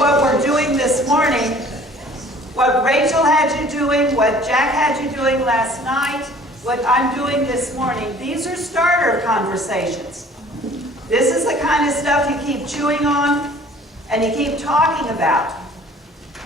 what we're doing this morning, what Rachel had you doing, what Jack had you doing last night, what I'm doing this morning, these are starter conversations. This is the kind of stuff you keep chewing on and you keep talking about.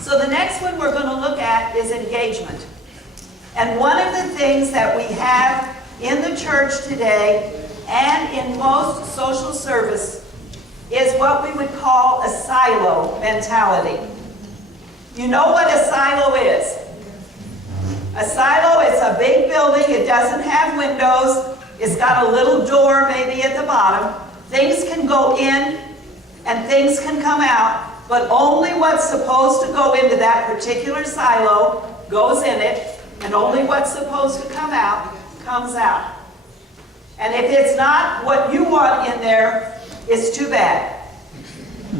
So the next one we're going to look at is engagement. And one of the things that we have in the church today and in most social service is what we would call a silo mentality. You know what a silo is? A silo is a big building. It doesn't have windows. It's got a little door maybe at the bottom. Things can go in and things can come out, but only what's supposed to go into that particular silo goes in it, and only what's supposed to come out comes out. And if it's not what you want in there, it's too bad.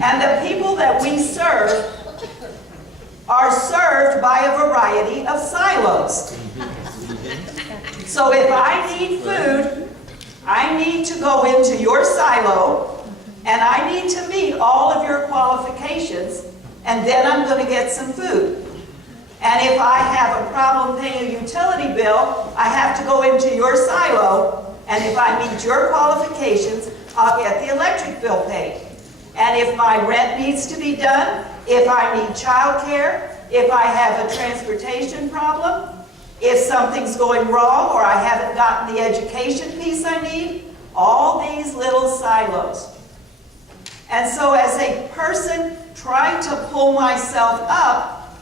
And the people that we serve are served by a variety of silos. So if I need food, I need to go into your silo, and I need to meet all of your qualifications, and then I'm going to get some food. And if I have a problem paying a utility bill, I have to go into your silo, and if I meet your qualifications, I'll get the electric bill paid. And if my rent needs to be done, if I need childcare, if I have a transportation problem, if something's going wrong or I haven't gotten the education piece I need, all these little silos. And so as a person trying to pull myself up,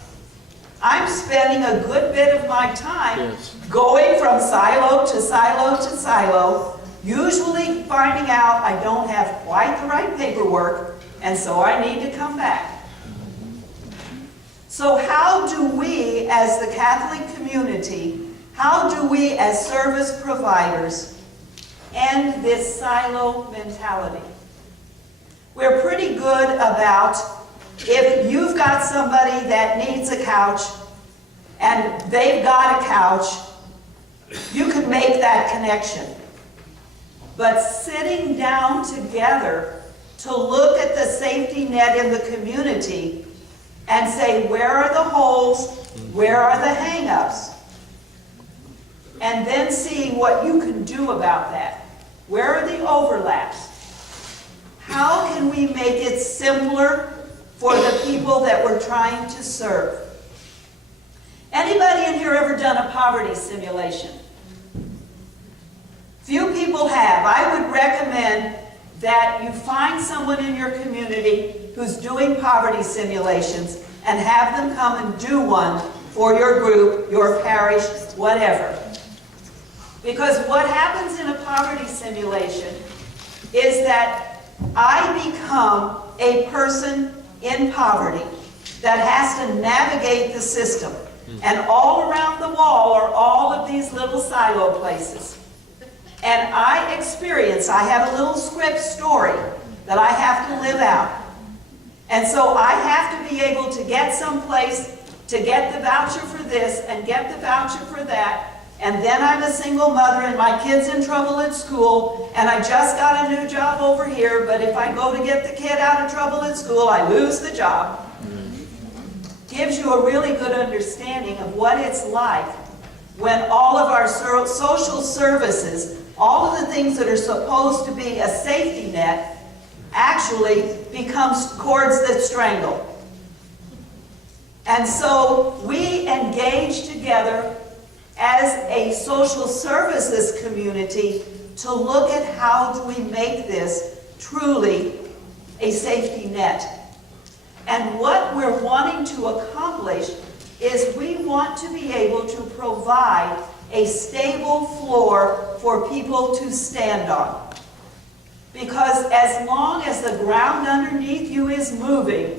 I'm spending a good bit of my time going from silo to silo to silo, usually finding out I don't have quite the right paperwork, and so I need to come back. So how do we as the Catholic community, how do we as service providers end this silo mentality? We're pretty good about, if you've got somebody that needs a couch and they've got a couch, you can make that connection. But sitting down together to look at the safety net in the community and say, where are the holes, where are the hang-ups? And then seeing what you can do about that. Where are the overlaps? How can we make it simpler for the people that we're trying to serve? Anybody in here ever done a poverty simulation? Few people have. I would recommend that you find someone in your community who's doing poverty simulations and have them come and do one for your group, your parish, whatever. Because what happens in a poverty simulation is that I become a person in poverty that has to navigate the system. And all around the wall are all of these little silo places. And I have a little script story that I have to live out. And so I have to be able to get someplace to get the voucher for this and get the voucher for that. And then I'm a single mother and my kid's in trouble at school and I just got a new job over here, but if I go to get the kid out of trouble at school, I lose the job. Gives you a really good understanding of what it's like when all of our social services, all of the things that are supposed to be a safety net, actually becomes cords that strangle. And so we engage together as a social services community to look at how do we make this truly a safety net. And what we're wanting to accomplish is we want to be able to provide a stable floor for people to stand on. Because as long as the ground underneath you is moving,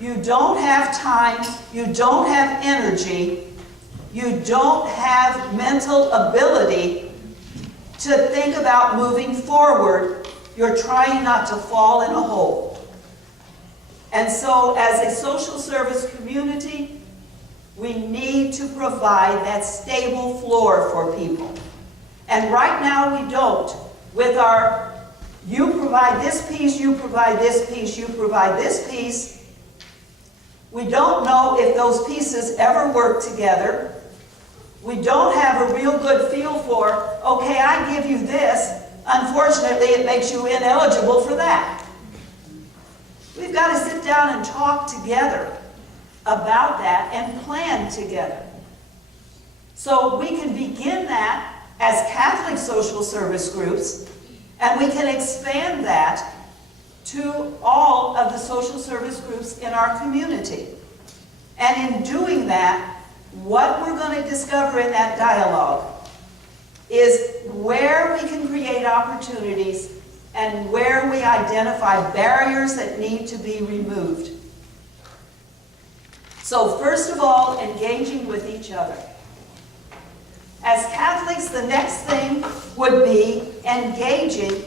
you don't have time, you don't have energy, you don't have mental ability to think about moving forward. You're trying not to fall in a hole. And so as a social service community, we need to provide that stable floor for people. And right now we don't. With our You provide this piece, you provide this piece, you provide this piece. We don't know if those pieces ever work together. We don't have a real good feel for, okay, I give you this. Unfortunately, it makes you ineligible for that. We've got to sit down and talk together about that and plan together. So we can begin that as Catholic social service groups, and we can expand that to all of the social service groups in our community. And in doing that, what we're going to discover in that dialogue is where we can create opportunities and where we identify barriers that need to be removed. So first of all, engaging with each other. As Catholics, the next thing would be engaging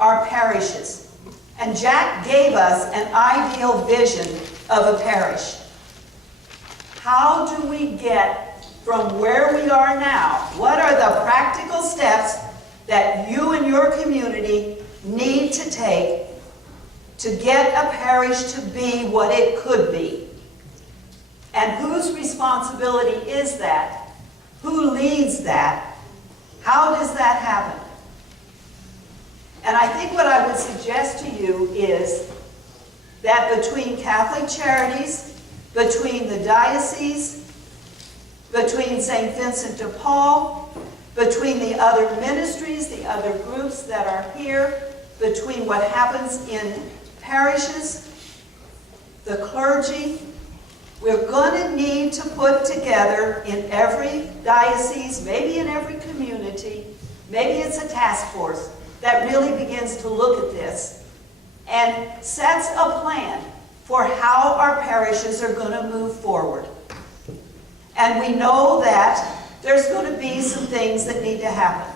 our parishes. And Jack gave us an ideal vision of a parish. How do we get from where we are now? What are the practical steps that you and your community need to take to get a parish to be what it could be? And whose responsibility is that? Who leads that? How does that happen? And I think what I would suggest to you is that between Catholic Charities, between the Diocese, between St. Vincent de Paul, between the other ministries, the other groups that are here, between what happens in parishes, the clergy, we're going to need to put together in every diocese, maybe in every community, maybe it's a task force that really begins to look at this and sets a plan for how our parishes are going to move forward. And we know that there's going to be some things that need to happen.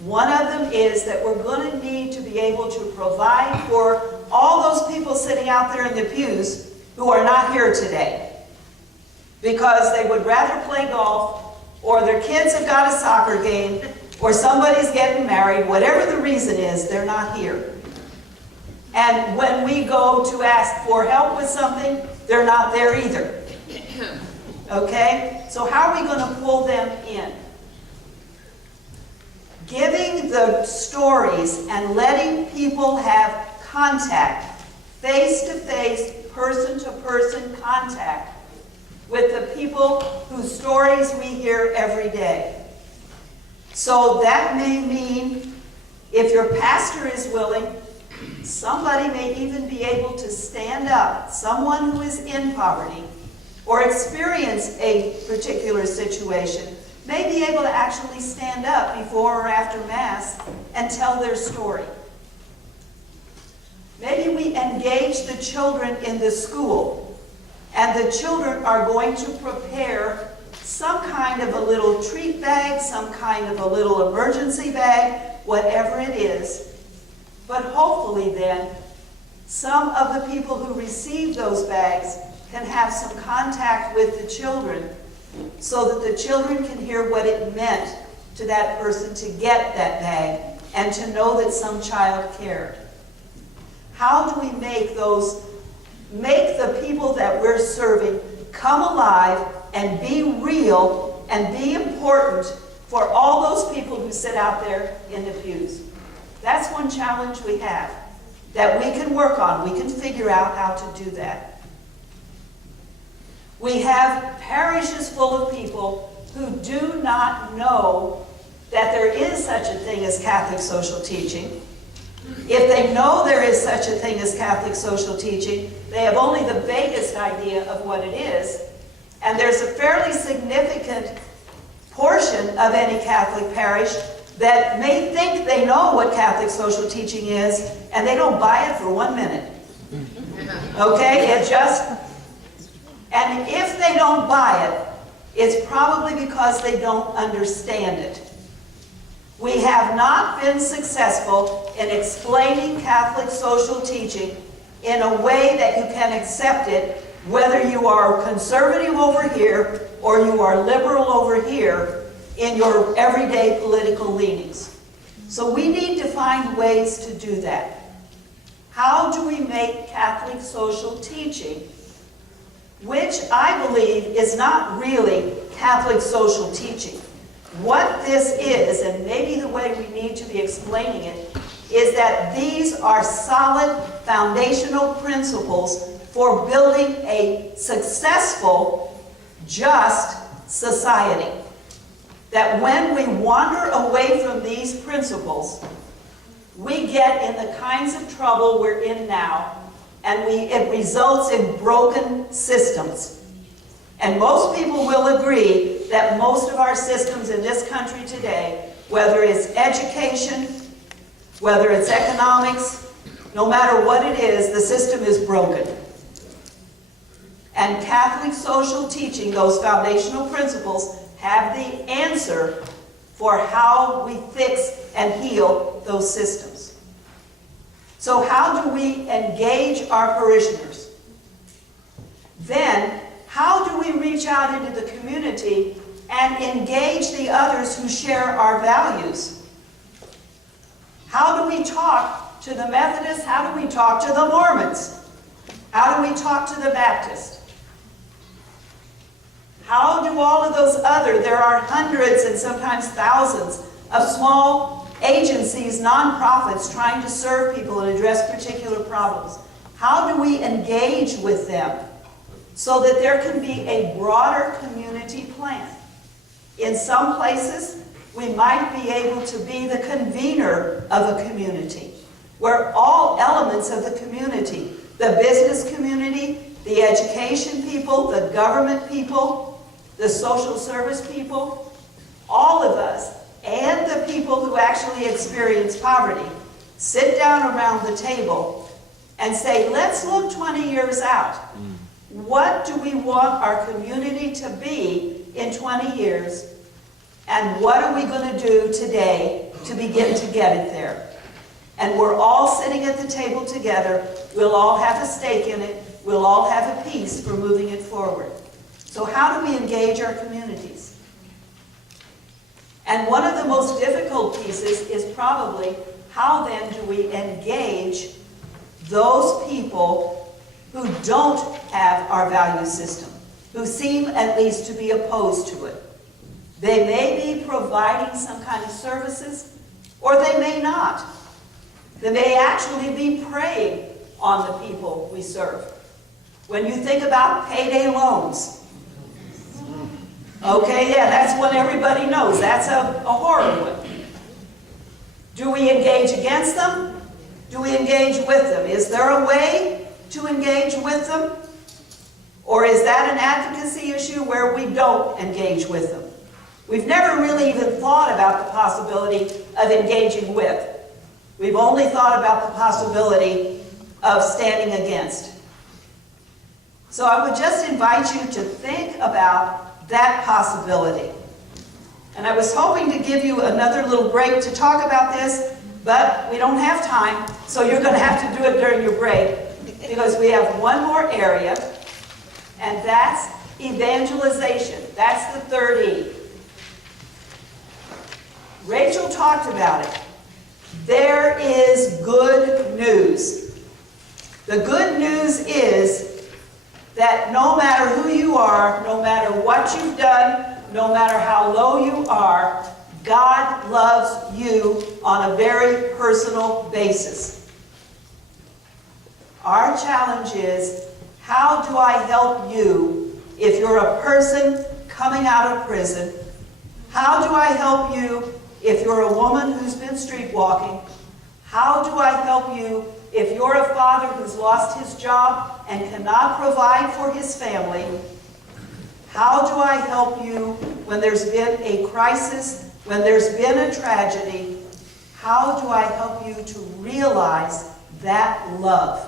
One of them is that we're going to need to be able to provide for all those people sitting out there in the pews who are not here today because they would rather play golf, or their kids have got a soccer game, or somebody's getting married. Whatever the reason is, they're not here. And when we go to ask for help with something, they're not there either. Okay? So how are we going to pull them in? Giving the stories and letting people have contact, face-to-face, person-to-person contact with the people whose stories we hear every day. So that may mean, if your pastor is willing, somebody may even be able to stand up, someone who is in poverty or experience a particular situation, may be able to actually stand up before or after Mass and tell their story. Maybe we engage the children in the school, and the children are going to prepare some kind of a little treat bag, some kind of a little emergency bag, whatever it is. But hopefully then, some of the people who receive those bags can have some contact with the children so that the children can hear what it meant to that person to get that bag and to know that some child cared. How do we make the people that we're serving come alive and be real and be important for all those people who sit out there in the pews? That's one challenge we have that we can work on. We can figure out how to do that. We have parishes full of people who do not know that there is such a thing as Catholic social teaching. If they know there is such a thing as Catholic social teaching, they have only the vaguest idea of what it is. And there's a fairly significant portion of any Catholic parish that may think they know what Catholic social teaching is, and they don't buy it for 1 minute. Okay? And if they don't buy it, it's probably because they don't understand it. We have not been successful in explaining Catholic social teaching in a way that you can accept it, whether you are conservative over here or you are liberal over here in your everyday political leanings. So we need to find ways to do that. how do we make Catholic social teaching, which I believe is not really Catholic social teaching. What this is, and maybe the way we need to be explaining it, is that these are solid foundational principles for building a successful, just society. That when we wander away from these principles, we get in the kinds of trouble we're in now, and it results in broken systems. And most people will agree that most of our systems in this country today, whether it's education, whether it's economics, no matter what it is, the system is broken. And Catholic social teaching, those foundational principles, have the answer for how we fix and heal those systems. So how do we engage our parishioners? Then, how do we reach out into the community and engage the others who share our values? How do we talk to the Methodists? How do we talk to the Mormons? How do we talk to the Baptists? How do all of those there are hundreds and sometimes thousands of small agencies, nonprofits trying to serve people and address particular problems. How do we engage with them so that there can be a broader community plan? In some places, we might be able to be the convener of a community where all elements of the community, the business community, the education people, the government people, the social service people, all of us, and the people who actually experience poverty, sit down around the table and say, let's look 20 years out. What do we want our community to be in 20 years? And what are we going to do today to begin to get it there? And we're all sitting at the table together. We'll all have a stake in it. We'll all have a piece for moving it forward. So how do we engage our communities? And one of the most difficult pieces is probably how then do we engage those people who don't have our value system, who seem at least to be opposed to it. They may be providing some kind of services, or they may not. They may actually be preying on the people we serve. When you think about payday loans, okay, yeah, that's one everybody knows. That's a horror one. Do we engage against them? Do we engage with them? Is there a way to engage with them? Or is that an advocacy issue where we don't engage with them? We've never really even thought about the possibility of engaging with. We've only thought about the possibility of standing against. So I would just invite you to think about that possibility. And I was hoping to give you another little break to talk about this, but we don't have time, so you're going to have to do it during your break, because we have one more area, and that's evangelization. That's the third E. Rachel talked about it. There is good news. The good news is that no matter who you are, no matter what you've done, no matter how low you are, God loves you on a very personal basis. Our challenge is, how do I help you if you're a person coming out of prison? How do I help you if you're a woman who's been street walking? How do I help you if you're a father who's lost his job and cannot provide for his family? How do I help you when there's been a crisis, when there's been a tragedy? How do I help you to realize that love?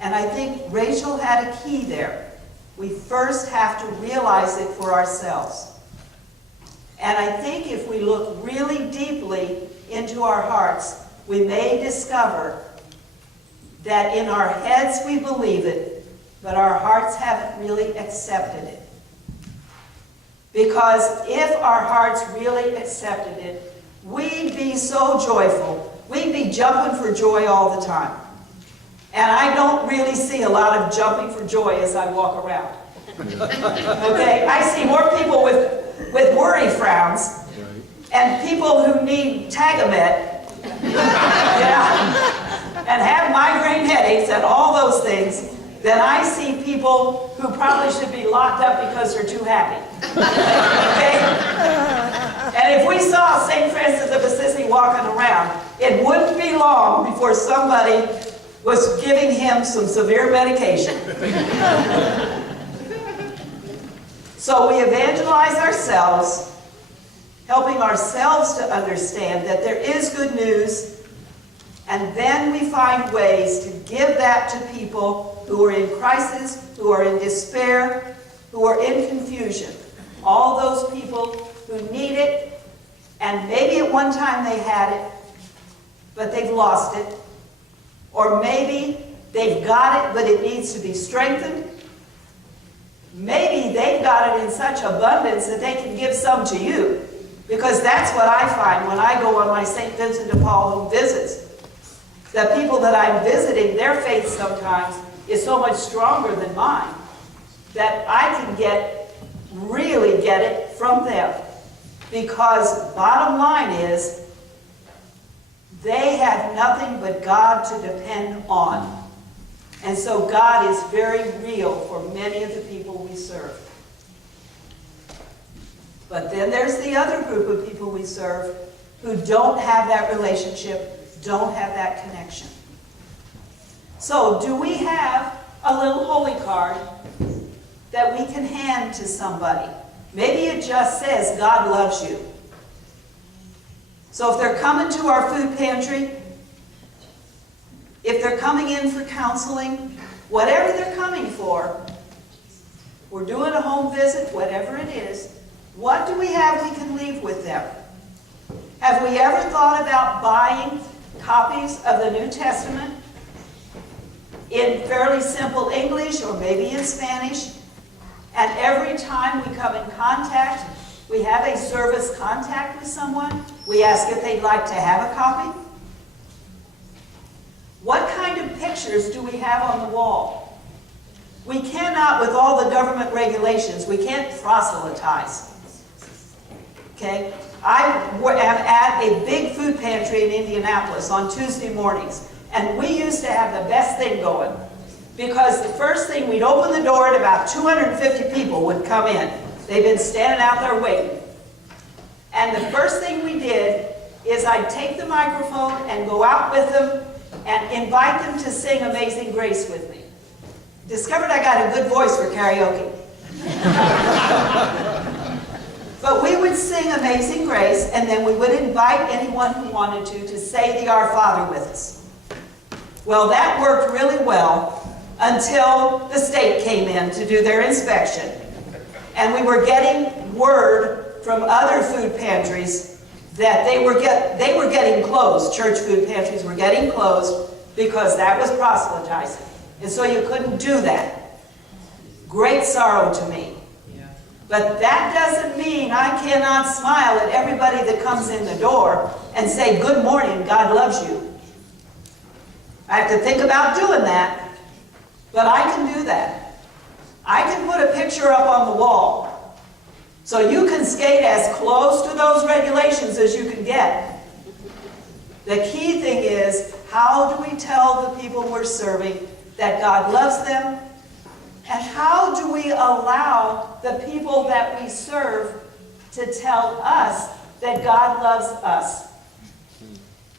And I think Rachel had a key there. We first have to realize it for ourselves. And I think if we look really deeply into our hearts, we may discover that in our heads we believe it, but our hearts haven't really accepted it. Because if our hearts really accepted it, we'd be so joyful. We'd be jumping for joy all the time. And I don't really see a lot of jumping for joy as I walk around. Okay, I see more people with worry frowns and people who need Tagamet, and have migraine headaches and all those things, than I see people who probably should be locked up because they're too happy. Okay? And if we saw St. Francis of Assisi walking around, it wouldn't be long before somebody was giving him some severe medication. So we evangelize ourselves, helping ourselves to understand that there is good news, and then we find ways to give that to people who are in crisis, who are in despair, who are in confusion. All those people who need it, and maybe at one time they had it, but they've lost it. Or maybe they've got it, but it needs to be strengthened. Maybe they've got it in such abundance that they can give some to you. Because that's what I find when I go on my St. Vincent de Paul home visits. The people that I'm visiting, their faith sometimes is so much stronger than mine that I can really get it from them. Because bottom line is, they have nothing but God to depend on. And so God is very real for many of the people we serve. But then there's the other group of people we serve who don't have that relationship, don't have that connection. So do we have a little holy card that we can hand to somebody? Maybe it just says, God loves you. So if they're coming to our food pantry, if they're coming in for counseling, whatever they're coming for, we're doing a home visit, whatever it is, what do we have we can leave with them? Have we ever thought about buying copies of the New Testament in fairly simple English or maybe in Spanish? And every time we come in contact, we have a service contact with someone, we ask if they'd like to have a copy. What kind of pictures do we have on the wall? We cannot, with all the government regulations, we can't proselytize. Okay? I am at a big food pantry in Indianapolis on Tuesday mornings, and we used to have the best thing going. Because the first thing, we'd open the door and about 250 people would come in. They've been standing out there waiting. And the first thing we did is I'd take the microphone and go out with them and invite them to sing Amazing Grace with me. Discovered I got a good voice for karaoke. But we would sing Amazing Grace, and then we would invite anyone who wanted to say the Our Father with us. Well, that worked really well until the state came in to do their inspection. And we were getting word from other food pantries that they were getting closed. Church food pantries were getting closed because that was proselytizing. And so you couldn't do that. Great sorrow to me. But that doesn't mean I cannot smile at everybody that comes in the door and say, good morning, God loves you. I have to think about doing that, but I can do that. I can put a picture up on the wall. So you can skate as close to those regulations as you can get. The key thing is, how do we tell the people we're serving that God loves them? And how do we allow the people that we serve to tell us that God loves us?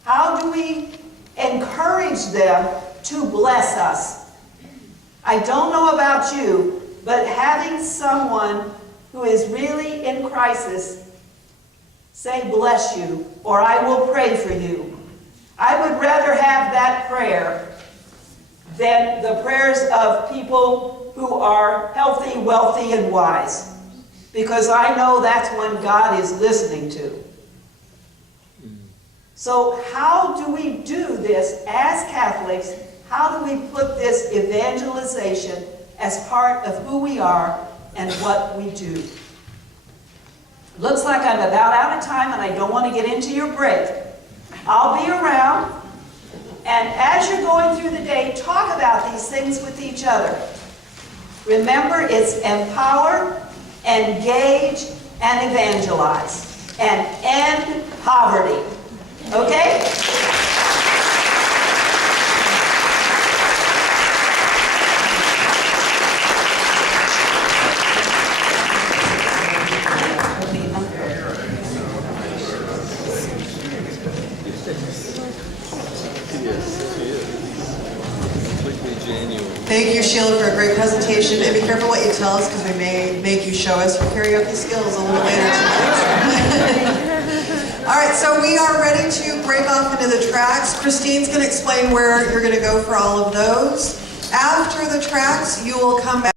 How do we encourage them to bless us? I don't know about you, but having someone who is really in crisis say, bless you, or I will pray for you. I would rather have that prayer than the prayers of people who are healthy, wealthy, and wise. Because I know that's when God is listening to. So how do we do this as Catholics? How do we put this evangelization as part of who we are and what we do? Looks like I'm about out of time and I don't want to get into your break. I'll be around. And as you're going through the day, talk about these things with each other. Remember, it's empower, engage, and evangelize. And end poverty. Okay? Thank you, Sheila, for a great presentation. And be careful what you tell us, because we may make you show us your karaoke skills a little later tonight. All right, so we are ready to break off into the tracks. Christine's going to explain where you're going to go for all of those. After the tracks, you will come back.